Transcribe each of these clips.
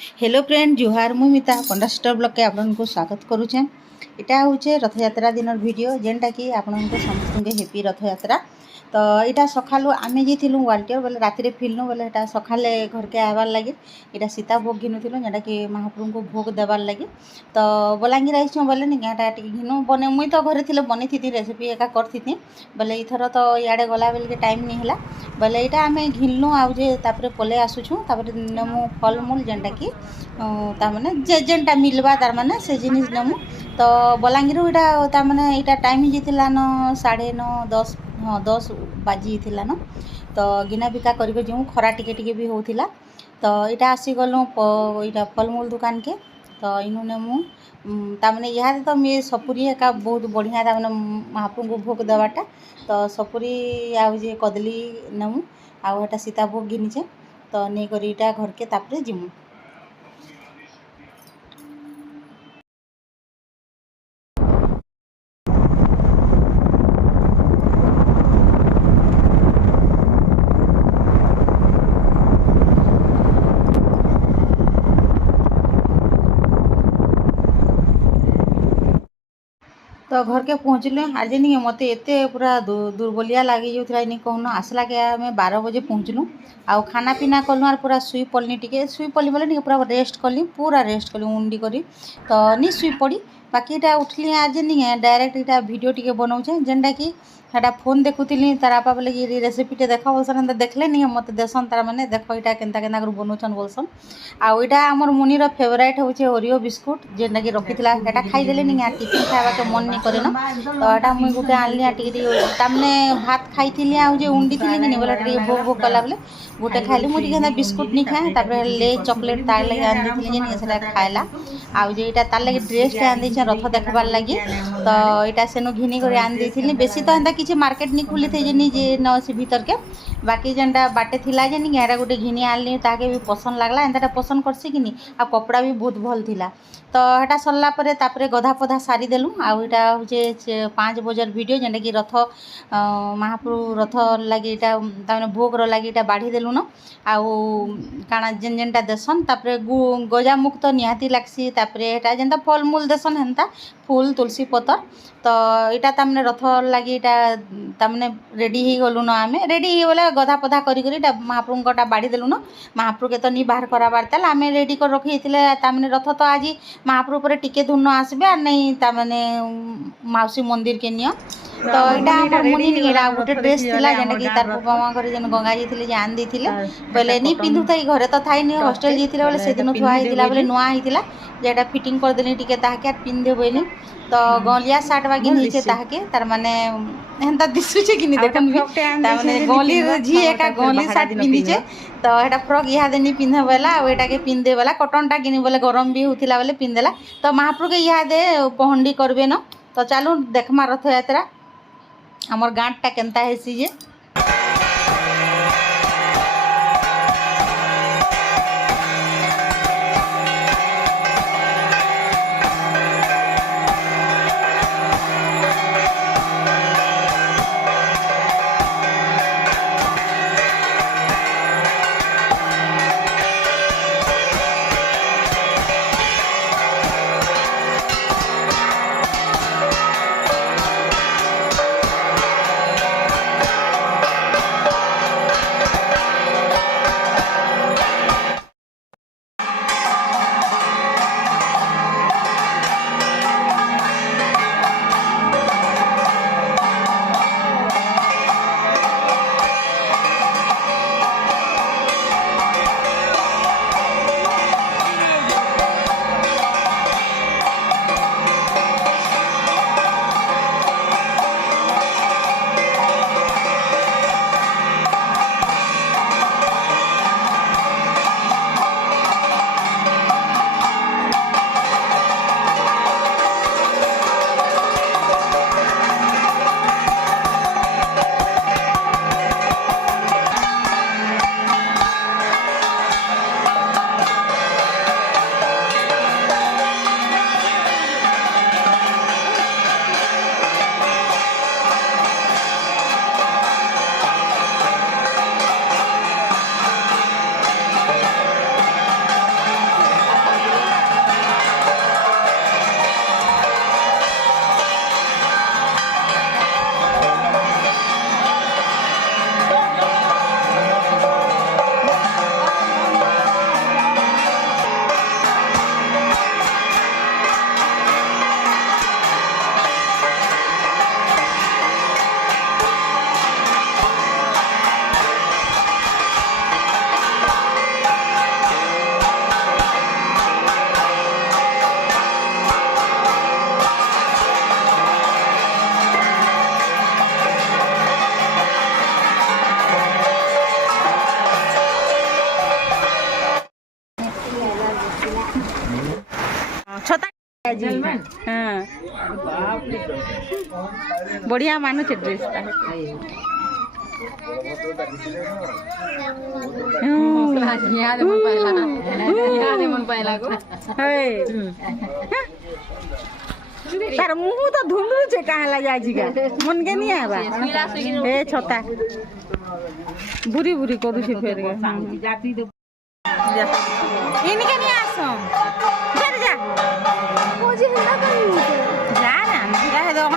Hello friend जुहार मुमिता पंडास्टर blog के आपको स्वागत करुचे। इटा हूँ रथ यात्रा दिन वीडियो जेनटा कि आपन समस्त हेपी रथ यात्रा। तो यहाँ सकालू आम जाइलु वाल्टियर बोले राति फिल्नु बोले यहाँ सकाले घर के आबार लगे यहाँ सीता भोग घिनुलु जेटा कि महाप्रभु को भोग देवार लगे। तो बलांगीर आई बोले निटा घिनु बने मुई तो घरे थी बनी थी रेसिपी एका करी बोले इथर तो इे गला बेल के टाइम नहीं है बोले यहाँ आम घिनलु आउे पलि आसुचु नेमु फलमूल जेनटा कि तारमाने जेनटा मिलवा तार माने से जिनिस नेमु। तो बलांगीर यहाँ मैंने यहाँ टाइम ही न 9:30 10 बाजी थी न। तो गिना बिका कर जो खरा टिके भी होता। तो यहाँ आसीगलु यहाँ फलमूल दुकान के। तो इनु नेमु तारमाने यहाँ तो मुझे सपुरी एका बहुत बढ़िया तारमाने महाप्रभु को भोग देवाटा। तो सपुरी आजे कदली नेमु आटा सीता भोग घिनीचे। तो नहीं करी घर के तापर जिमु। तो घर के पहुँचलु आज नहीं मत एत पूरा दुर्बलिया लगी जाऊला नहीं कहून आसला के आम 12 बजे पहुँचलु। आउ खाना पीना कलु आर पूरा शुई पड़नी टे शुई पड़ी बोले पूरा रेस्ट कली पूरा रेस्ट कली उंडी करी। तो नहीं शुई पड़ी बाकी यहाँ उठली आज नहीं डायरेक्ट यहाँ वीडियो टे बनाऊे जेनटा कि हेटा फोन देखुली तार आपा बोले कि रेसिपीटे देख बोलसन देखले नहीं मत देसन तार मैंने देख यहाँ केन्ता केन्ता कर बनाऊन बोलसन। आउ यहाँ आमर मुनिर फेवरेट हूँ ओरियो बिस्कुट जेनटा कि रखी था खाईदे नहीं टिफिन खावा के मन नहीं करे। तो यहाँ मुझे गोटे आनली तामने भात खाई आज उंडी थी कि बोले भोग भोग कला बेले गोटे खाइली मुझे बिस्कुट नहीं खाए तापर ले चॉकलेट तार लगे आनी से खाएला। आउ जे यहाँ तार लगे ड्रेस आनी रथ देखबार लगी। तो यहाँ सेनु घिनी कर आनी बेसी तो एंता किसी मार्केट नहीं खुली थे जे न से भीतर के बाकी जेनटा बाटे थिला जे नहीं यहाँ गोटे घिनी आनली ताके भी पसंद लगला एंता पसंद करसी कि नहीं आ कपड़ा भी बहुत भल थिला। तो यहाँ सरला तापर गधा पधा सारी देलु। आउ यहाँ हूँ 5 बजार वीडियो जेनटा कि रथ महाप्रभु रथ लगे यहाँ भोग लगे यहाँ बाढ़ी देलु न। आउ काना जेन जेनटा देसन तापर गजा मुक्त निहाती लागसी तापर यहाँ जेनता फलमूल देसन हेन्ता फूल तुलसी पतर। तो यहाँ तमने रथ लगे यहाँ तमने रेडी ही गलु न आम रेडी ही बोले गधा पधा करी महाप्रभु को बाढ़ी देलु न। महाप्रभु के तो नहीं बाहर कराबार ताल आम रेडी कर रखी तमने रथ तो आज महाप्रभु पर टिके धुन आसबे आर नहीं तमने माउसी मंदिर के नियो। तो यहाँ मुनि गोटे ड्रेस थिला जेनटा कि तार बाबा माँ घर जेन गंगा जी आन दी बोले नहीं पिंधु थी घरे तो थाई नहीं हॉस्टेल जाइए बोले से दिन थुआ होता बोले नुआ होता जेटा फिटिंग करदेली टिके ताके पिंधे बोली। तो गलिया सार्ट बागी नीचे ताके तार माने हेन्ता दिसुचे कि नहीं देखन तारमाने गली झी एका गली सार्ट पिंधिचे। तो हेटा फ्रॉक इहादे नहीं पिंधे बोला और एटा के पिंधे बोला कटनटा किनी बोले गरम भी होतिला बोले पिंधेला। तो महाप्रभु के इहादे पहंडी करबे न। तो चलू देखमा रथ यात्रा हमर गाँठटा केन्ता हेसी जे। छता हाँ बढ़िया मानुचे ड्रेस तार मुँह तो धुंधु छे कहाँ लगा जी का मन के नहीं आवा ए छता बुरी बुरी करू छे फेर के इनके नहीं आसो जा जा मुझे हिला कर जा ना जा दो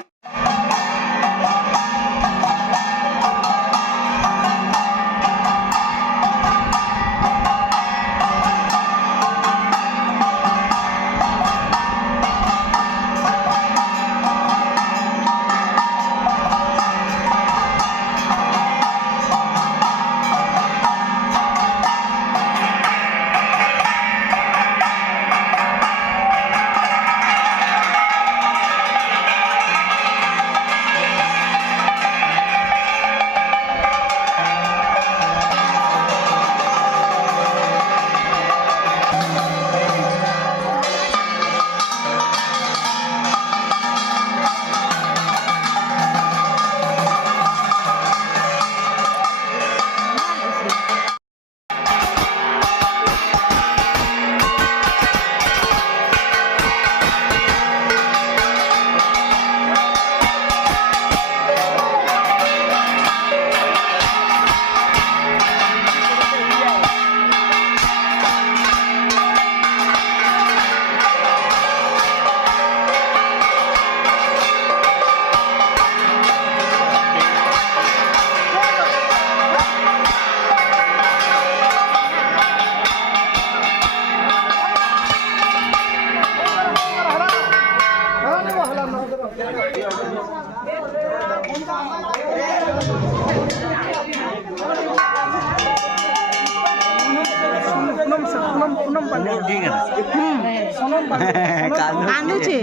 कांदुचे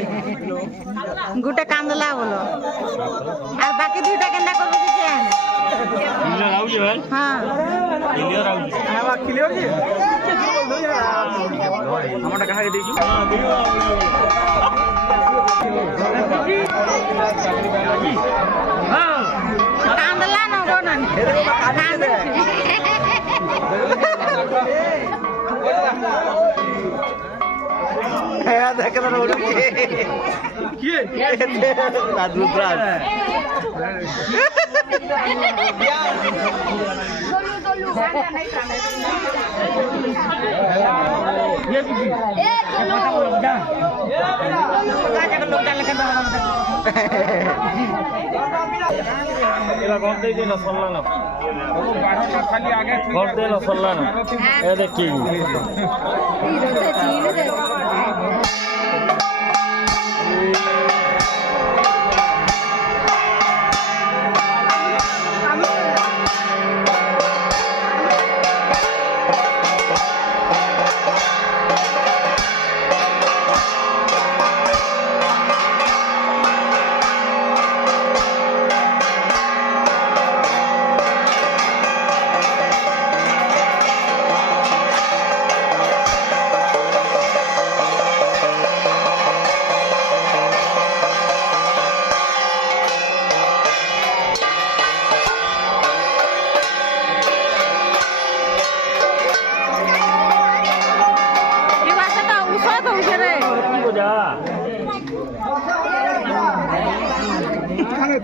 गुटे कांदला बोलो और बाकी दुटा केंदा करबो जे क्लियर आउ जे हां क्लियर आउ जे हां क्लियर जे हमटा कहा के देजू हां कांदला न गोनन कांद देखना रोड के दूसरा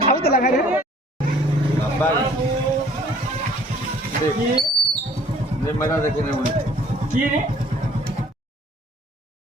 खाओ तो लगा रे ने मना देखे ने की रे